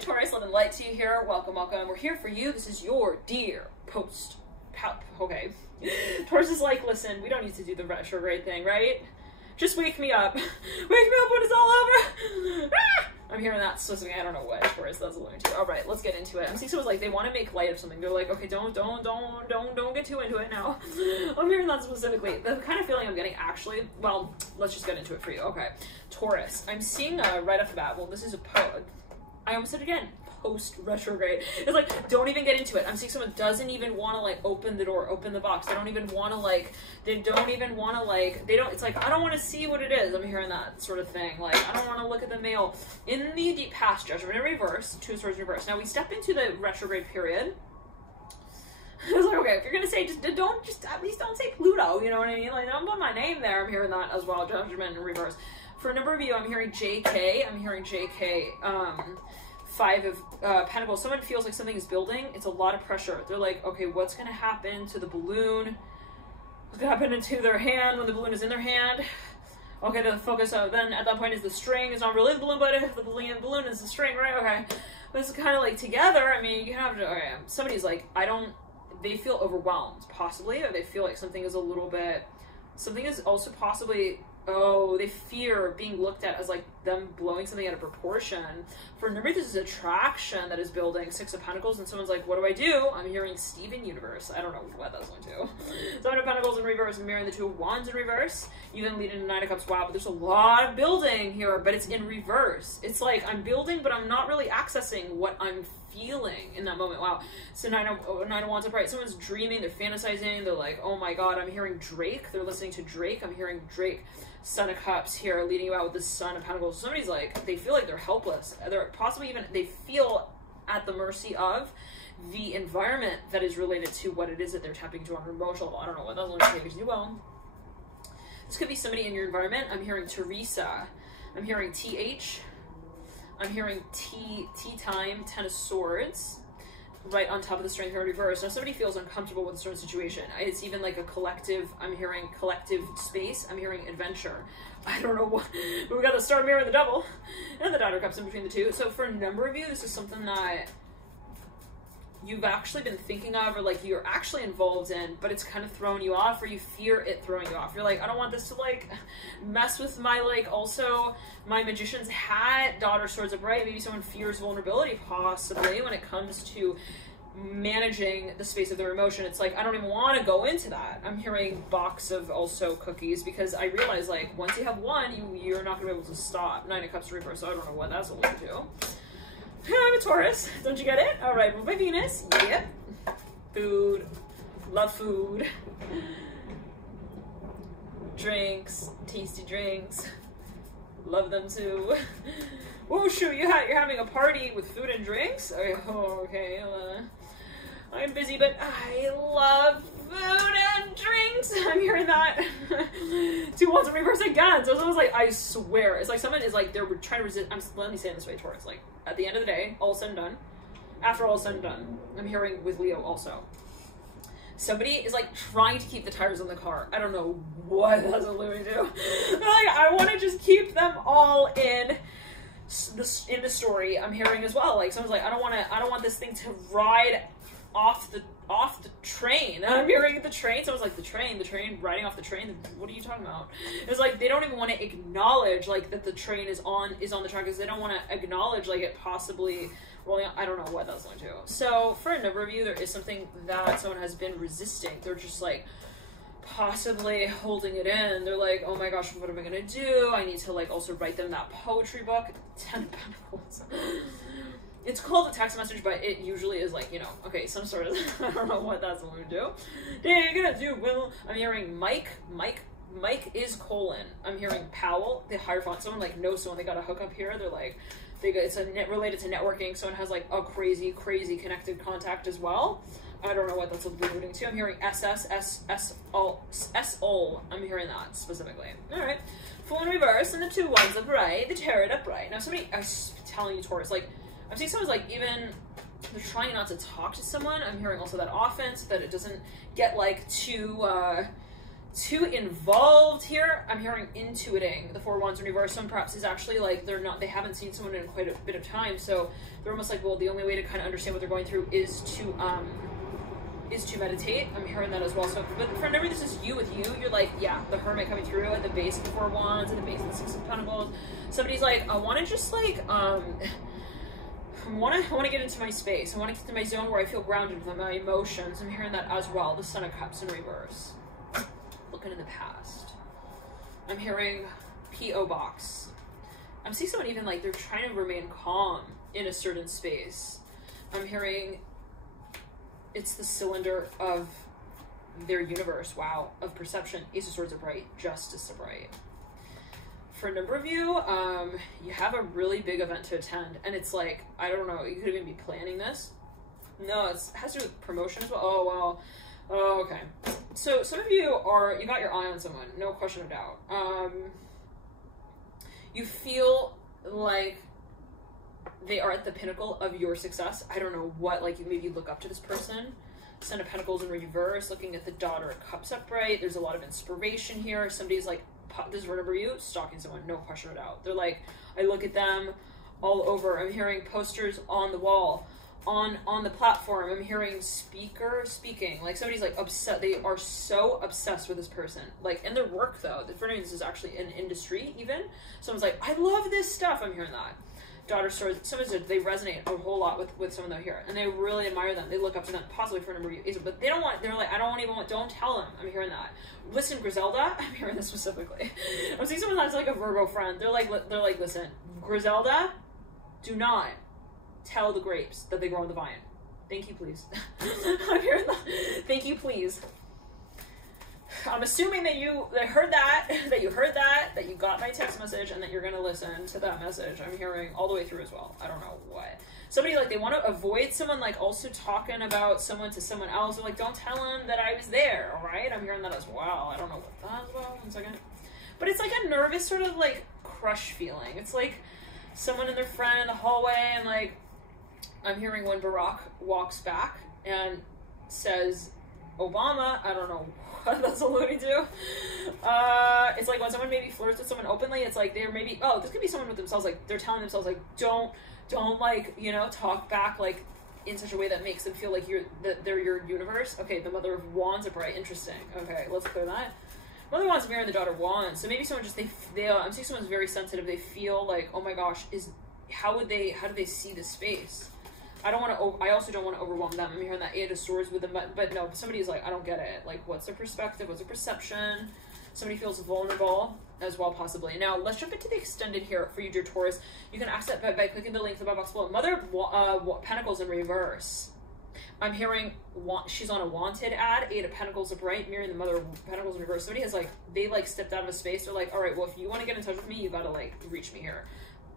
morning, Taurus. Love and light to you here. Welcome, welcome. We're here for you. This is your dear post. Okay. Taurus is like, listen, we don't need to do the retrograde thing, right? Just wake me up. Wake me up when it's all over. I'm hearing that specifically. I don't know what Taurus that's alluding to. All right, let's get into it. I'm seeing someone's like, they want to make light of something. They're like, okay, don't get too into it now. I'm hearing that specifically. The kind of feeling I'm getting actually, well, let's just get into it for you. Okay, Taurus. I'm seeing right off the bat, well, this is I almost said it again, post retrograde. It's like, don't even get into it. I'm seeing someone doesn't even want to like open the door, open the box. They don't even want to like, it's like, I don't want to see what it is. I'm hearing that sort of thing. Like, I don't want to look at the mail. In the deep past, Judgment in reverse, Two of Swords in reverse. Now we step into the retrograde period. It's like, okay, if you're going to say, at least don't say Pluto, you know what I mean? Like, don't put my name there. I'm hearing that as well, Judgment in reverse. For a number of you, I'm hearing JK. Five of Pentacles. Someone feels like something is building. It's a lot of pressure. They're like, okay, what's going to happen to the balloon? What's going to happen to their hand when the balloon is in their hand? Okay, the focus of then at that point is the string. It's not really the balloon, but if the balloon is the string, right? Okay. But it's kind of like together. I mean, you can have to, okay, somebody's like, they feel overwhelmed, possibly, or they feel like something is also possibly, they fear being looked at as like them blowing something out of proportion. For a number, this is attraction that is building. Six of Pentacles, and someone's like, what do I do? I'm hearing Steven Universe. I don't know what that's going to. Seven of Pentacles in reverse. I'm hearing the Two of Wands in reverse. You then lead into Nine of Cups. Wow, but there's a lot of building here, but it's in reverse. It's like I'm building, but I'm not really accessing what I'm feeling in that moment. Wow. So Nine of Wands upright. Someone's dreaming, they're fantasizing, they're like, oh my god, I'm hearing Drake. They're listening to Drake. I'm hearing Drake. Son of Cups here, leading you out with the Son of Pentacles. Somebody's like, they feel like they're helpless. They're possibly even, they feel at the mercy of the environment that is related to what it is that they're tapping into on an emotional level. I don't know what that's going to do. Well, this could be somebody in your environment. I'm hearing Teresa. I'm hearing TH. I'm hearing Tea Time, Ten of Swords. Right on top of the Strength card reverse. Now somebody feels uncomfortable with a certain situation. It's even like a collective, I'm hearing collective space. I'm hearing adventure. I don't know what, but we got the Star, Mirror, and the Devil, and the Daughter of Cups in between the two. So for a number of you, this is something that you've actually been thinking of, or like you're actually involved in, but it's kind of throwing you off, or you fear it throwing you off. You're like, I don't want this to like mess with my, like, also my Magician's hat, Daughter of Swords upright. Maybe someone fears vulnerability possibly when it comes to managing the space of their emotion. It's like, I don't even want to go into that. I'm hearing box of also cookies, because I realize like once you have one, you're not gonna be able to stop. Nine of Cups reverse, so I don't know what that's alluding to. I'm a Taurus. Don't you get it? All right, well, my Venus. Yep. Food. Love food. Drinks. Tasty drinks. Love them too. Oh shoot! You're having a party with food and drinks. Okay. I'm busy, but I love food and drinks. I'm hearing that. Two Wands in reverse again. So someone's like, I swear. It's like someone is like, they're trying to resist. Let me say it this way, Taurus. Like, at the end of the day, all said and done. After all said and done, I'm hearing with Leo also. Somebody is like trying to keep the tires on the car. I don't know what that's alluding to. Like, I want to just keep them all in the story. I'm hearing as well. Like someone's like, I don't want this thing to ride off the train. I'm hearing the train. Someone's like, the train riding off the train. What are you talking about? It's like they don't even want to acknowledge like that the train is on the track, because they don't want to acknowledge like it possibly rolling on. I don't know what that's going to. So for a number of you, there is something that someone has been resisting. They're just like possibly holding it in. They're like, oh my gosh, what am I gonna do? I need to like also write them that poetry book. 10 of Pentacles. It's called a text message, but it usually is like, you know, okay, some sort of, I don't know what that's going to do. You're gonna do, Will. I'm hearing Mike is colon. I'm hearing Powell, the Hierophant. Someone like knows someone, they got a hookup here. They're like, it's related to networking. Someone has like a crazy connected contact as well. I don't know what that's alluding to. I'm hearing SSSSO. I'm hearing that specifically. All right. Fool in reverse and the Two Wands upright, the Tarot upright. Now somebody, I was telling you, Taurus, like, I'm seeing someone's like, even they're trying not to talk to someone. I'm hearing also that offense, that it doesn't get like too too involved here. I'm hearing intuiting the Four of Wands in reverse. Someone perhaps is actually like, they haven't seen someone in quite a bit of time, so they're almost like, well, the only way to kind of understand what they're going through is to meditate. I'm hearing that as well. So, but for whenever this is you with you, you're like, yeah, the Hermit coming through at the base of the Four of Wands, at the base of the Six of Pentacles. Somebody's like, I want to just like, I want to get into my space. I want to get to my zone where I feel grounded with my emotions. I'm hearing that as well. The Sun of Cups in reverse. Looking in the past. I'm hearing P.O. Box. I'm seeing someone even like they're trying to remain calm in a certain space. I'm hearing it's the cylinder of their universe. Wow. Of perception. Ace of Swords are bright. Justice are bright. For a number of you, you have a really big event to attend, and it's like, I don't know, you could even be planning this. No, it has to do with promotion as well. Oh, well. Oh, okay. So some of you you got your eye on someone, no question of doubt. You feel like they are at the pinnacle of your success. I don't know what, like maybe you look up to this person. Ten of Pentacles in reverse, looking at the Daughter of Cups upright. There's a lot of inspiration here. Somebody's like, this is remember you, stalking someone, no question of doubt. They're like, I look at them all over. I'm hearing posters on the wall. On the platform, I'm hearing speaking, like somebody's like upset. They are so obsessed with this person, like in their work though. For me, this is actually in industry even. Someone's like, I love this stuff. I'm hearing that. Daughter Swords, they resonate a whole lot with someone they're here, and they really admire them. They look up to them, possibly for a number of years, but they don't want, they're like, I don't even want, don't tell them. I'm hearing that. Listen, Griselda, I'm hearing this specifically. I'm seeing someone that's like a Virgo friend. They're like, listen, Griselda, do not tell the grapes that they grow on the vine. Thank you, please. I'm hearing that. Thank you, please. I'm assuming that you heard that, that you got my text message, and that you're going to listen to that message. I'm hearing all the way through as well. I don't know what. Somebody, like, they want to avoid someone, like, also talking about someone to someone else. Or, like, don't tell them that I was there, all right? I'm hearing that as well. I don't know what that as well. 1 second. But it's, like, a nervous sort of, like, crush feeling. It's, like, someone and their friend in the hallway, and, like, I'm hearing when Barack walks back and says, Obama, I don't know what that's alluding to. It's like when someone maybe flirts with someone openly, it's like they're maybe, oh, this could be someone with themselves, like they're telling themselves like, don't like, you know, talk back like in such a way that makes them feel like they're your universe. Okay, the Mother of Wands are bright. Interesting. Okay, let's clear that. Mother of Wands marrying the Daughter of Wands. So maybe someone just, I'm seeing someone's very sensitive. They feel like, oh my gosh, how do they see this space? I also don't want to overwhelm them. I'm hearing that Eight of Swords with them, but no, somebody's like, I don't get it. Like, what's their perspective? What's their perception? Somebody feels vulnerable as well, possibly. Now, let's jump into the extended here for you, dear Taurus. You can access that by clicking the link in the box below. Mother of Pentacles in reverse. I'm hearing she's on a wanted ad. Eight of Pentacles upright, mirroring the Mother of Pentacles in reverse. Somebody has like, they like stepped out of a space. They're like, all right, well, if you want to get in touch with me, you got to like reach me here.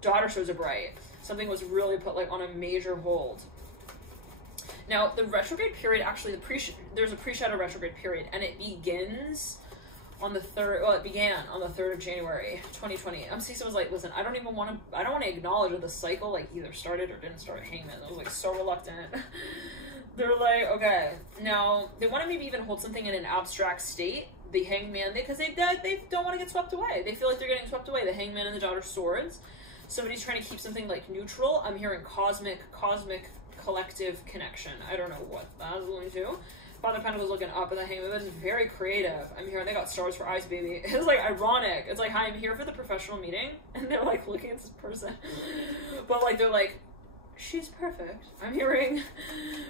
Daughter shows are bright. Something was really put like on a major hold. Now the retrograde period, actually there's a pre-shadow retrograde period, and it begins on the 3rd. Well, it began on the 3rd of January 2020. I'm seeing someone's like, listen, I don't want to acknowledge that the cycle like either started or didn't start. Hangman. I was like so reluctant. They're like, okay, now they want to maybe even hold something in an abstract state. The Hangman, because they don't want to get swept away. They feel like they're getting swept away. The Hangman and the Daughter of Swords. Somebody's trying to keep something like neutral. I'm hearing cosmic collective connection. I don't know what that is going to. Father Pentacles looking up at the Hangman. That is very creative. I'm hearing they got stars for eyes, baby. It's like ironic. It's like, hi, I'm here for the professional meeting, and they're like looking at this person, but like they're like, she's perfect. I'm hearing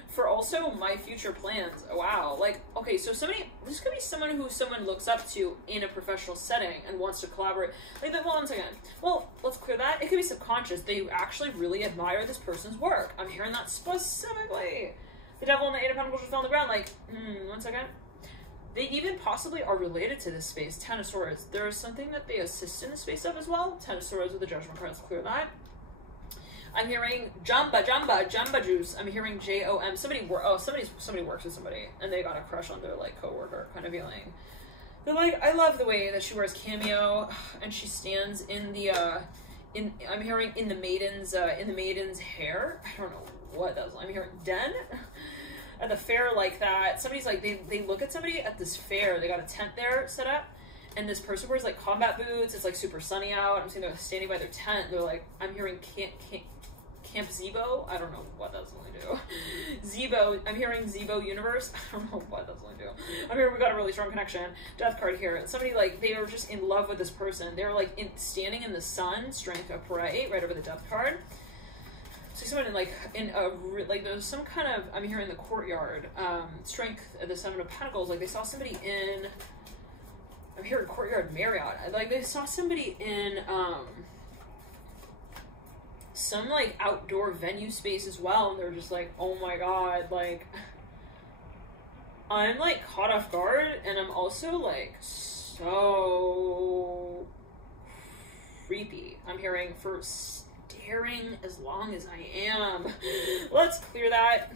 for also my future plans. Wow. Like, okay, so this could be someone who someone looks up to in a professional setting and wants to collaborate. Like, well, 1 second. Well, let's clear that. It could be subconscious. They actually really admire this person's work. I'm hearing that specifically. The Devil and the Eight of Pentacles just fell on the ground. Like, 1 second. They even possibly are related to this space. Ten of Swords. There is something that they assist in the space of as well. Ten of Swords with the Judgment card. Let's clear that. I'm hearing Jamba Juice. I'm hearing J-O-M. Somebody works with somebody, and they got a crush on their like coworker kind of feeling. They're like, I love the way that she wears cameo, and she stands in the I'm hearing in the maiden's hair. I don't know what that was. I'm hearing Den. at the fair like that. Somebody's like, they look at somebody at this fair. They got a tent there set up, and this person wears like combat boots. It's like super sunny out. I'm seeing they're standing by their tent. They're like, I'm hearing Camp Zebo. I don't know what that's going to do. Zebo. I'm hearing Zebo Universe. I don't know what that's going to do. I'm hearing we got a really strong connection. Death card here. Somebody like, they were just in love with this person. They were like standing in the sun, strength upright, right over the death card. So someone like there's some kind of, I'm hearing the courtyard, strength at the Seven of Pentacles. Like they saw somebody in, I'm hearing courtyard Marriott. Like they saw somebody in, some like outdoor venue space as well, and they're just like, oh my god, like I'm like caught off guard, and I'm also like so creepy. I'm hearing for staring as long as I am. Let's clear that.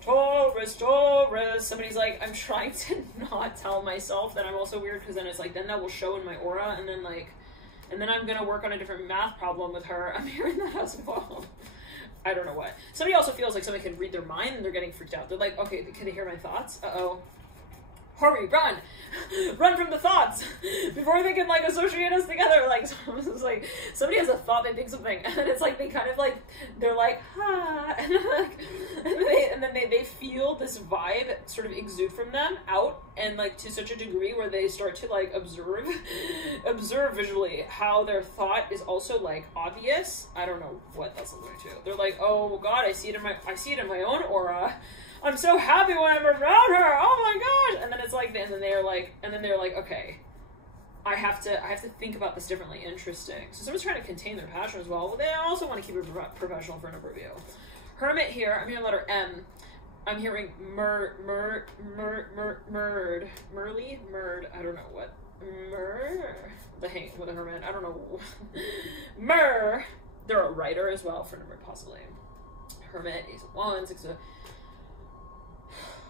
Taurus, Taurus. Somebody's like, I'm trying to not tell myself that I'm also weird, because then it's like, then that will show in my aura, and then like, and then I'm gonna work on a different math problem with her. I'm hearing that as well. I don't know what. Somebody also feels like somebody can read their mind and they're getting freaked out. They're like, okay, can they hear my thoughts? Uh-oh. Hurry, run! Run from the thoughts before they can like associate us together. Like, it's like somebody has a thought, they think something, and it's like they kind of like, they're like, ah, and then they feel this vibe sort of exude from them out, and like to such a degree where they start to like observe visually how their thought is also like obvious. I don't know what that's going to. They're like, oh god, I see it in my own aura. I'm so happy when I'm around her. Oh my gosh! And then it's like, and then they're like, okay, I have to think about this differently. Interesting. So someone's trying to contain their passion as well. But they also want to keep it professional for a number of you. Hermit here. I'm hearing letter M. I'm hearing murd. I don't know what. The hermit. I don't know. They're a writer as well for a number, possibly. Hermit, Ace of Wands, Six of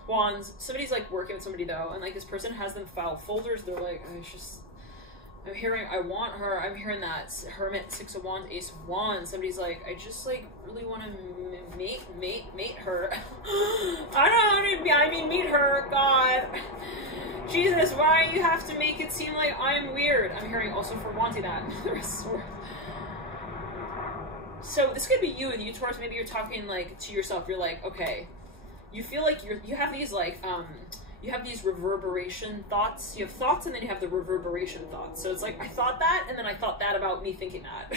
Wands. Somebody's like working with somebody though, and like this person has them file folders. They're like, I'm hearing I want her. I'm hearing that Hermit, Six of Wands, Ace of Wands. Somebody's like, I just like really want to mate her. I mean meet her. God, Jesus, why you have to make it seem like I'm weird? I'm hearing also for wanting that. So this could be you and you, Taurus. Maybe you're talking like to yourself. You're like, okay. You feel like you have these like you have these reverberation thoughts. You have thoughts and then you have the reverberation thoughts. So it's like, I thought that and then I thought that about me thinking that.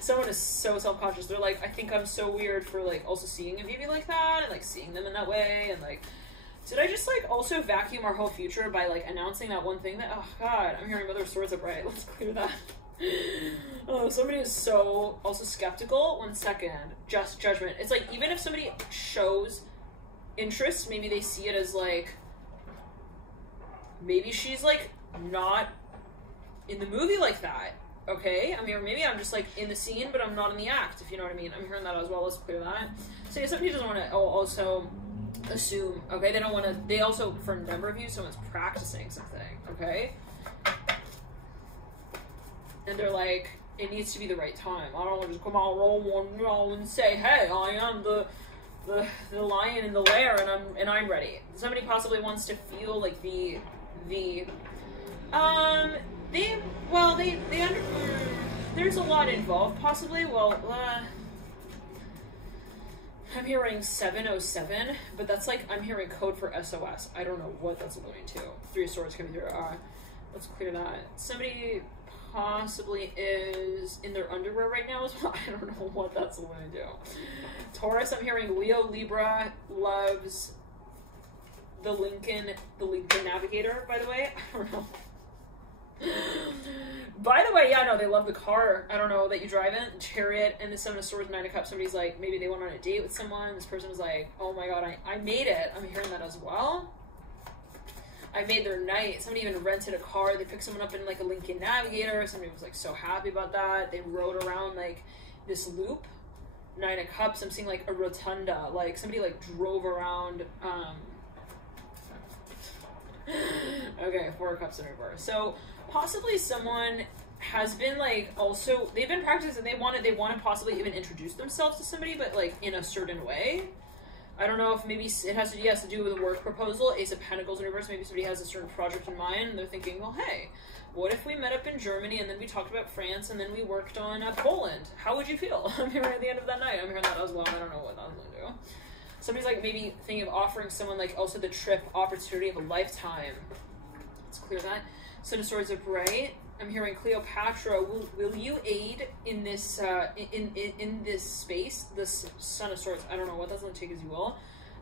Someone is so self-conscious. They're like, I think I'm so weird for like also seeing a baby like that and like seeing them in that way, and like, did I just like also vacuum our whole future by like announcing that one thing that, oh god, I'm hearing Mother of Swords upright. Let's clear that. Oh, somebody is so also skeptical. 1 second. Just judgment. It's like, even if somebody shows interest, maybe they see it as like, maybe she's like not in the movie like that, okay? I mean, or maybe I'm just like in the scene but I'm not in the act, if you know what I mean. I'm hearing that as well. Let's clear that. So yeah, somebody doesn't want to also assume, okay? They don't want to, they also, for a number of you, someone's practicing something, okay? And they're like, it needs to be the right time. I don't want to just come out roll and say, hey, I am the lion in the lair, and I'm ready. Somebody possibly wants to feel like there's a lot involved possibly. Well, I'm hearing 707, but that's like, I'm hearing code for SOS. I don't know what that's alluding to. 3 of Swords coming through. Let's clear that. Somebody possibly is in their underwear right now as well. I don't know what that's alluding to. Taurus, I'm hearing Leo Libra loves the Lincoln Navigator, by the way. I don't know. By the way, yeah, no, they love the car, I don't know, that you drive in, Chariot, and the 7 of Swords, 9 of Cups. Somebody's like, maybe they went on a date with someone. This person was like, oh my god, I made it. I'm hearing that as well. I made their night. Somebody even rented a car. They picked someone up in like a Lincoln Navigator. Somebody was like so happy about that. They rode around like this loop. 9 of Cups. I'm seeing like a rotunda. Like somebody like drove around. Okay, 4 of Cups in reverse. So possibly someone has been like also, they've been practicing. They want to possibly even introduce themselves to somebody, but like in a certain way. I don't know if maybe it has to do with a work proposal. Ace of Pentacles in reverse. Maybe somebody has a certain project in mind and they're thinking, well, hey, what if we met up in Germany and then we talked about France and then we worked on Poland? How would you feel? I'm hearing at the end of that night. I'm hearing that as well. I don't know what that's going to do. Somebody's like maybe thinking of offering someone like also the trip opportunity of a lifetime. Let's clear that. Son of Swords upright. I'm hearing Cleopatra. Will you aid in this in this space? This Son of Swords. I don't know what that's going to take as you will.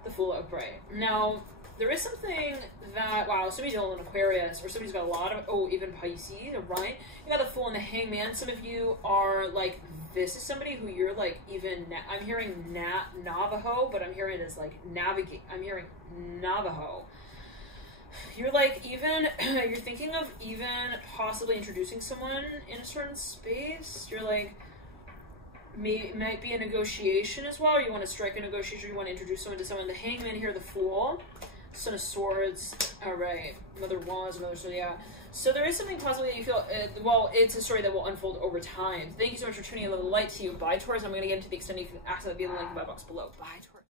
The Fool upright. Now there is something that somebody's got an Aquarius or somebody's got a lot of even Pisces. Right? You got the Fool and the Hangman. Some of you are like this is somebody who you're like even. I'm hearing Navajo, but I'm hearing it as like navigate. I'm hearing Navajo. You're like even, you're thinking of even possibly introducing someone in a certain space. You're like, might be a negotiation as well. Or you want to strike a negotiation. Or you want to introduce someone to someone. The Hangman here, the Fool, Son of Swords. All right, Mother Wands, Mother Swords. Yeah. So there is something possibly that you feel. Well, it's a story that will unfold over time. Thank you so much for tuning in. A little light to you. Bye, Taurus. I'm going to get into the extended. You can access that via the link in the box below. Bye, Taurus.